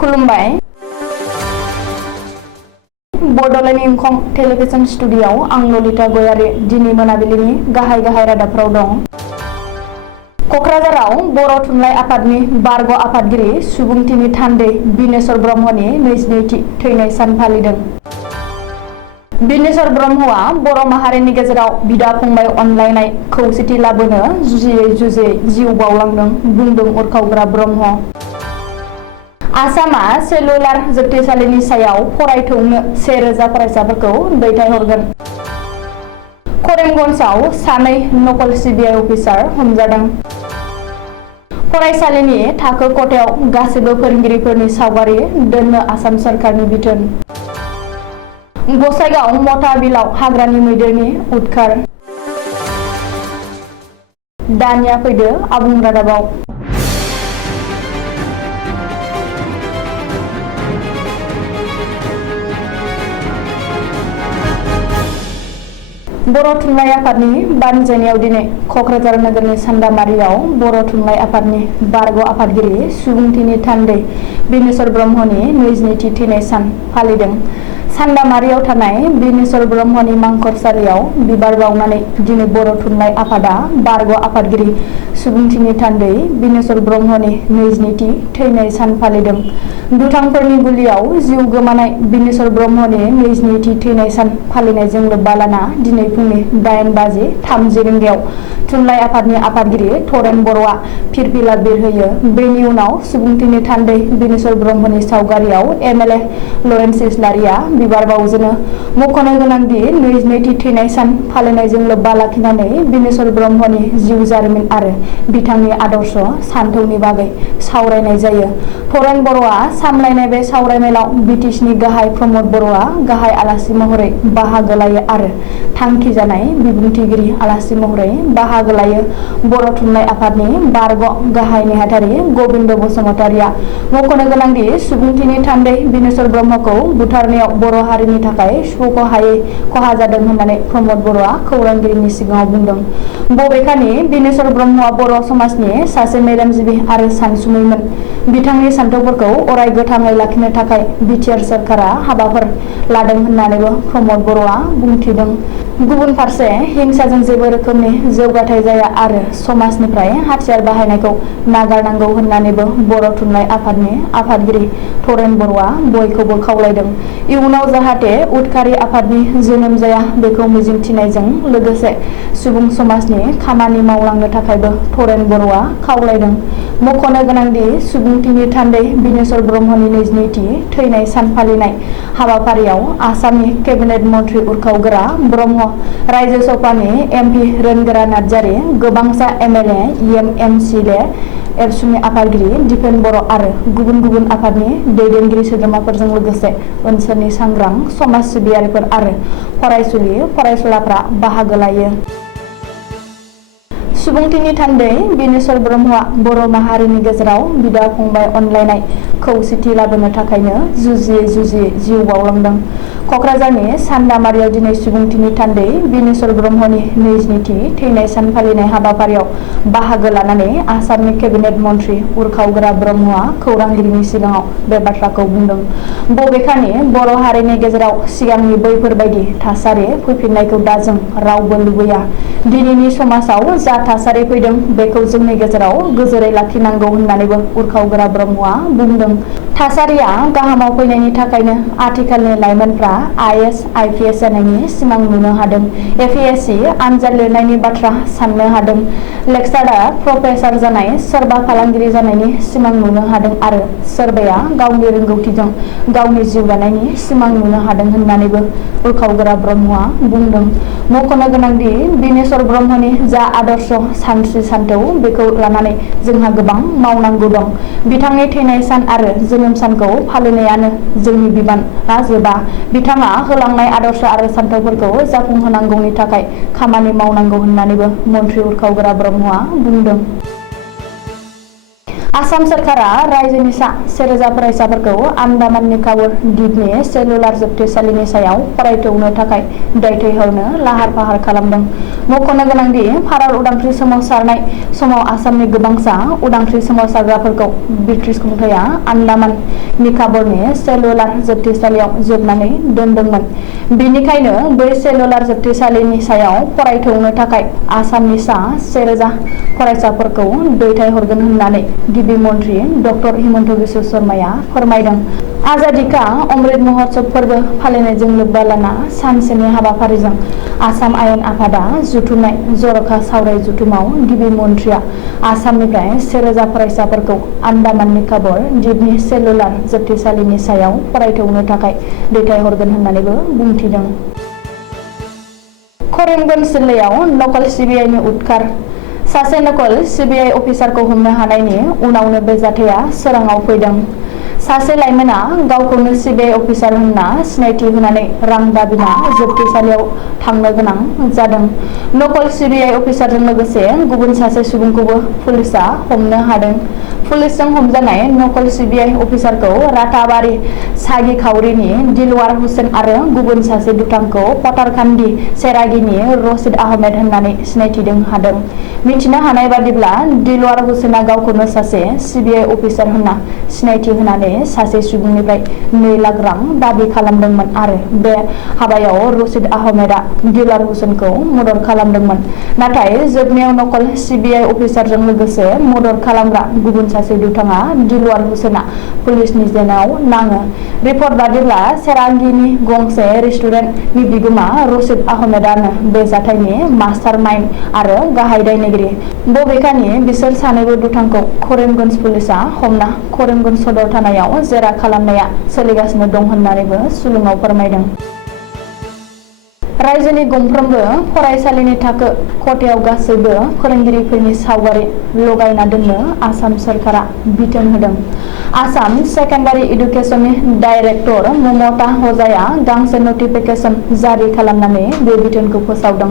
खुलुमबाय। बड'लेण्ड इंखं टेलिभिजन स्टुडिय'आव आं ललिता गयारी दिनै मोनाबिलिनि गाहाय रादाबफोराव दं। क'क्राझाराव बर' थुनलाइ आफादनि बारग' आफादगिरि सुबुंथिनि थान्दै बिनेश्वर ब्रह्मनि 22थि थैनाय सान फालिदों। बिनेश्वर ब्रह्मआ बर' माहारिनि गेजेराव बिदा फंबाय अनलायनाय खौसेथि लाबोनो जुजियै जिउ बाउलांदों बुंदों उरखावग्रा ब्रह्म। आसामा सेलुलार जोबथेसालिनि सायाव फरायथौनो 1000 फरायसाफोरखौ दैथायहरगोन। करिमगन्जआव 2 नकल सिबिआइ अफिसार हमजादों। फरायसालिनि थाखो खथायाव गासैबो फोरोंगिरिफोरनि सावगारि दोननो आसाम सरकारनि बिथोन। गसाइगाव मथा बिलाव हाग्रानि मैदेरनि उदखार। दानिया फैदो आबुं रादाबाव। बर' थुनलाइ आफादनि बानजायनायाव दिनै क'क्राझार नोगोरनि सान्दामारियाव बर' थुनलाइ आफादनि बारग' आफादगिरि सुबुंथिनि थान्दै बिनेश्वर ब्रह्मनि 22थि थैनाय सान फालिदों। सान्दामारियाव थानाय बिनेश्वर ब्रह्मनि मांखरसालियाव बिबार बावनानै दिनै बर' थुनलाइ आफादा बारग' आफादगिरि सुबुंथिनि थान्दै बिनेश्वर ब्रह्मनि 22थि थैनाय सान फालिदों। दुथांफोरनि गुलियाव जिउ गोमानाय बिनेश्वर ब्रह्मनि 22थि थैनाय सान फालिनायजों लोब्बा लाना दिनै फुंनि 8:30 रिंगायाव थुनलाइ आफादनि आफादगिरि थरेन बर'आ फिरफिला बिरहोयो। बेनि उनाव सुबुंथिनि थान्दै बिनेश्वर ब्रह्मनि सावगारियाव एमएलए लरेन्स इस्लारिया बिबार बावजेनो। मख'नो गोनांदि 22थि थैनाय सान फालिनायजों लोब्बा लाखिनानै बिनेश्वर ब्रह्मनि जिउ जारिमिन आरो बिथांनि आदर्श सानथौनि बागै सावरायनाय जायो। थरेन बर'आ सामलायनाय बे सावरायमेलाव बिटिसिनि गाहाय प्रमद बर'आ गाहाय आलासि महरै बाहागो लायो आरो थांखिजानाय बिबुंथिगिरि आलासि महरै बाहागो लायो। बर' थुनलाइ आफादनि बारग' गाहाय नेहाथारि गबिन्द बसुमतारिया मख'नो गोनांदि सुबुंथिनि थान्दै बिनेश्वर ब्रह्मखौ बुथारनायाव बर' हारिनि थाखाय सुख'हायै खहा जादों होननानै प्रमद बर'आ खौरांगिरिनि सिगाङाव बुंदों। बबेखानि बिनेश्वर ब्रह्मआ बर' समाजनि सासे मेलेमजिबि आरो सानसुमैमोन। बिथांनि सानथौफोरखौ अराय गोथाङै लाखिनो थाखाय बिटिआर सरकारा हाबाफोर लादों होननानैबो प्रमद बर'आ बुंथिदों। गुबुन फारसे हिंसाजों जेबो रोखोमनि जौगाथाय जाया आरो समाजनिफ्राय हाथियार बाहायनायखौ नागारनांगौ होननानैबो बर' थुनलाइ आफादनि आफादगिरि थरेन बर'आ बयखौबो खावलायदों। इयुनाव जाहाथे उदखारि आफादनि जोनोम जाया बेखौ मिजिंथिनायजों लोगोसे सुबुं समाजनि खामानि मावलांनो थाखायबो थरेन बर'आ खावलायदों। मख'नो गोनांदि सुबुंथिनि थान्दै बिनेश्वर ब्रह्मनि 22थि थैनाय सान फालिनाय हाबाफारियाव आसामनि केबिनेट मन्थ्रि उरखावग्रा ब्रह्म, रायजो सभानि एमपि रोनगोरा नार्जारि, गोबांसा एमएलए, एमसिएलए, एबसुनि आफादगिरि दिपेन बर' आरो गुबुन आफादनि दैदेनगिरि सोद्रोमाफोरजों लोगोसे ओनसोलनि सांग्रां समाज सिबियारिफोर आरो फरायसुलि फरायसुलाफ्रा बाहागो लायो। सुबुंथिनि थान्दै बिनेश्वर ब्रह्मआ बर' माहारिनि गेजेराव बिदा फंबाय अनलायनाय खौसेथि लाबोनो थाखायनो जुजियै जिउ बाउलांदों। क'क्राझारनि सान्दामारियाव दिनै सुबुंथिनि थान्दै बिनेश्वर ब्रह्मनि 22थि थैनाय सान फालिनाय हाबाफारियाव बाहागो लानानै आसामनि केबिनेट मन्थ्रि उरखावग्रा ब्रह्मआ खौरांगिरिनि सिगाङाव बे बाथ्राखौ बुंदों। बबेखानि बर' हारिनि गेजेराव सिगांनि बैफोरबायदि थासारि फैफिननायखौ दा जों रावबो लुबैया। दिनैनि समाजाव जा थासारि फैदों बेखौ जोंनि गेजेराव गोजोरै लाखिनांगौ होननानैबो उरखावग्रा ब्रह्मआ बुंदों। थासारिया गाहामाव फैनायनि थाखायनो आथिखालनि लाइमोनफ्रा आइएएस आइपिएस जानायनि सिमां नुनो हादों। एपिएससि आनजाद लिरनायनि बाथ्रा साननो हादों। लेक्सारार प्रफेसार जानाय, सोरबा फालांगिरि जानायनि सिमां नुनो हादों आरो सोरबाया गावनि रोंगौथिजों गावनि जिउ दानायनि सिमां नुनो हादों होननानैबो उरखावग्रा ब्रह्मआ बुंदों। मख'नो गोनांदि बिनेश्वर ब्रह्मनि जा आदर्श सानस्रि सानथौ बेखौ लानानै जोंहा गोबां मावनांगौ दं। बिथांनि थैनाय सान आरो जोनोम सानखौ फालिनायानो जोंनि बिबानआ जोबा। बिथाङा होलांनाय आदर्श आरो सानथौफोरखौ जाफुंहोनांगौनि थाखाय खामानि मावनांगौ होननानैबो मन्थ्रि उरखावग्रा ब्रह्मआ बुंदों। आसाम सरकारा रायजोनि सा 1000 फरायसाफोरखौ आन्दामान निकबार द्वीपनि सेलुलार जोबथेसालिनि सायाव फरायथौनो थाखाय दैथायहरनो लाहार फाहार खालामदों। मख'नो गोनांदि भारत उदांस्रि सोमावसारनाय समाव आसामनि गोबांसा उदांस्रि सोमावसारग्राफोरखौ ब्रिटिश खुंथाया आन्दामान निकबारनि सेलुलार जोबथेसालियाव जोबनानै दोनदोंमोन। बेनिखायनो बै सेलुलार जोबथेसालिनि सायाव फरायथौनो थाखाय आसामनि सा 1000 फरायसाफोरखौ दैथायहरगोन होननानै गिबि मन्त्रि डक्टर हिमन्त बिश्व शर्माया फोरमायदों। आजादी का अमृत महोत्सव फोरबो फालिनायजों लोब्बा लाना सानसेनि हाबाफारिजों आसाम आयेन आफादा जुथुमनाय जर'खा सावराय जथुमाव गिबि मन्थ्रिया आसामनिफ्राय 1000 फरायसाफोरखौ आन्दामान निकबार द्वीपनि सेलुलार जोबथेसालिनि सायाव फरायथौनो थाखाय दैथायहरगोन होननानैबो बुंथिदों। करिमगन्ज जिल्लायाव नकल सिबिआइनि उदखार। सासे नकल सिबिआइ अफिसारखौ हमनो हानायनि उनावनो बे जाथाया सोराङाव फैदों। सासे लाइमोना गावखौनो सिबिआइ अफिसार होनना सिनायथि होनानै रां दाबिना जोबथेसालियाव थांनो गोनां जादों। नकल सिबिआइ अफिसारजों लोगोसे गुबुन सासे सुबुंखौबो पुलिसआ हमनो हादों। पुलिसजों हमजानाय नकल सिबिआइ अफिसारखौ राताबारि सागिखावरिनि दिलवार हुसेन आरो गुबुन सासे दुथांखौ पटारकान्दी सेरागिनि रशिद आहमेद होननानै सिनायथिदों हादों। मिथिनो हानाय बादिब्ला दिलवार हुसेना गावखौनो सासे सिबिआइ अफिसार होनना सिनायथि होनानै सासे सुबुंनिफ्राय 2 लाख रां दाबि खालामदोंमोन आरो बे हाबायाव रशिद आहमेदआ दिलवार हुसेनखौ मदद खालामदोंमोन। नाथाय जोबनायाव नकल सिबिआइ अफिसारजों लोगोसे मदद खालामग्रा गुबुन सासे दुथाङा दिलवार हुसेना पुलिसनि जेनाव नाङो। रिपर्ट बादिब्ला सेरागिनि गंसे रेस्टुरेन्टनि बिगोमा रशिद आहमेदआनो बे जाथायनि मास्टार माइन्ड आरो गाहाय दायनिगिरि। बबेखानि बिसोर सानैबो दुथांखौ करिमगन्ज पुलिसआ हमना करिमगन्ज सदर थानायाव जेरा खालामनाया सोलिगासिनो दं होननानैबो सुलुङाव फोरमायदों। रायजोनि गंफ्रोमबो फरायसालिनि थाखो खथायाव गासैबो फोरोंगिरिफोरनि सावगारि लगायना दोननो आसाम सरकारा बिथोन होदों। आसाम सेकेन्डारि इडुकेसननि डाइरेक्टर ममता हजाया गांसे नटिफिकेसन जारि खालामनानै बे बिथोनखौ फोसावदों।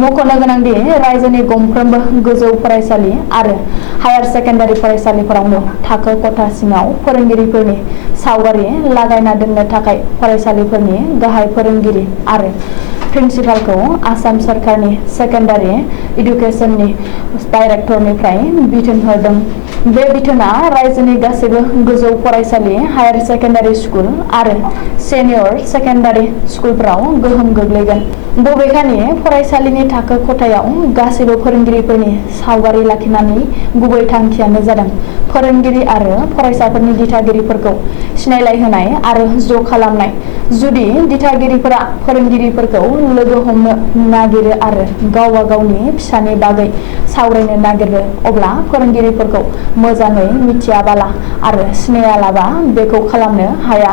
मख'नो गोनांदि रायजोनि गंफ्रोमबो गोजौ फरायसालि आरो हायार सेकेन्डारि फरायसालिफोरावनो थाखो खथा सिङाव फोरोंगिरिफोरनि सावगारि लागायना दोननो थाखाय फरायसालिफोरनि गाहाय फोरोंगिरि आरो प्रिन्सिपालखौ आसाम सरकारनि सेकेन्डारि इडुकेसननि डाइरेक्टरनिफ्राय बिथोन होदों। बे बिथोना रायजोनि गासैबो गोजौ फरायसालि हायार सेकेन्डारि स्कुल आरो सिनियर सेकेन्डारि स्कुलफोराव गोहोम गोग्लैगोन। बबेखानि फरायसालिनि थाखो खथायाव गासैबो फोरोंगिरिफोरनि सावगारि लाखिनायनि गुबै थांखियानो जादों फोरोंगिरि आरो फरायसाफोरनि दिथागिरिफोरखौ सिनायलायहोनाय आरो ज' खालामनाय। जुदि दिथागिरिफोरा फोरोंगिरिफोरखौ लोगो हमनो नागिरो आरो गावबा गावनि फिसानि बागै सावरायनो नागिरो अब्ला फोरोंगिरिफोरखौ मोजाङै मिथियाबाला आरो सिनायालाबा बेखौ खालामनो हाया।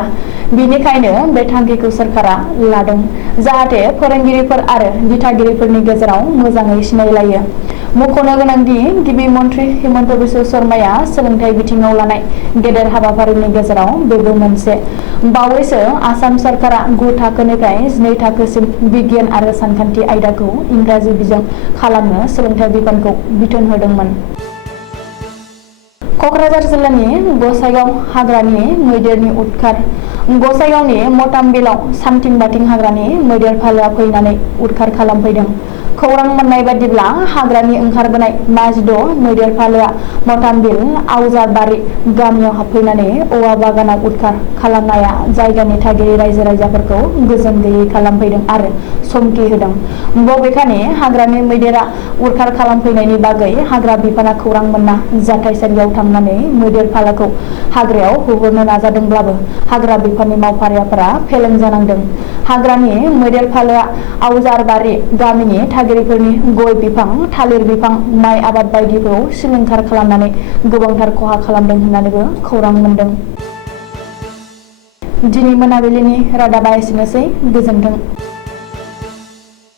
बेनिखायनो बे थांखिखौ सरकारा लादों जाहाथे फोरोंगिरिफोर आरो दिथागिरिफोरनि गेजेराव मोजाङै सिनायलायो। मख'नो गोनांदि गिबि मन्थ्रि हिमन्त बिश्व शर्माया सोलोंथाइ बिथिङाव लानाय गेदेर हाबाफारिनि गेजेराव बेबो मोनसे। बावैसो आसाम सरकारा 9 थाखोनिफ्राय 12 थाखोसिम बिगियान आरो सानखान्थि आयदाखौ इंराजि बिजों खालामनो सोलोंथाइ बिफानखौ बिथोन होदोंमोन। क'क्राझार जिल्लानि गसाइगाव हाग्रानि मैदेरनि उदखार। गसाइगावनि मतामबिलाव सामथिं बाथिं हाग्रानि मैदेर फालोआ फैनानै उदखार खालामफैदों। खौरां मोननाय बादिब्ला हाग्रानि ओंखारबोनाय 56 मैदेर फालोआ मतामबिल आवजारबारि गामियाव हाबफैनानै औवा बागानाव उदखार खालामनाया जायगानि थागिरि रायजो राजाफोरखौ गोजोन गैयै खालामफैदों आरो समखि होदों। बबेखानि हाग्रानि मैदेरा उदखार खालामफैनायनि बागै हाग्रा बिफाना खौरां मोनना जाथायसालियाव थांनानै मैदेर फालोखौ हाग्रायाव होहरनो नाजादोंब्लाबो हाग्रा बिफाननि मावफारियाफोरा फेलें जानांदों। हाग्रानि मैदेर फालोआ आवजारबारि गामिनि थागिरिफोरनि गय बिफां, थालिर बिफां, माइ आबाद बायदिखौ सिलिंखार खालामनानै गोबांथार खहा खालामदों होननानैबो खौरां मोनदों। दिनै मोनाबिलिनि रादाबा एसेनोसै। गोजोन्थों।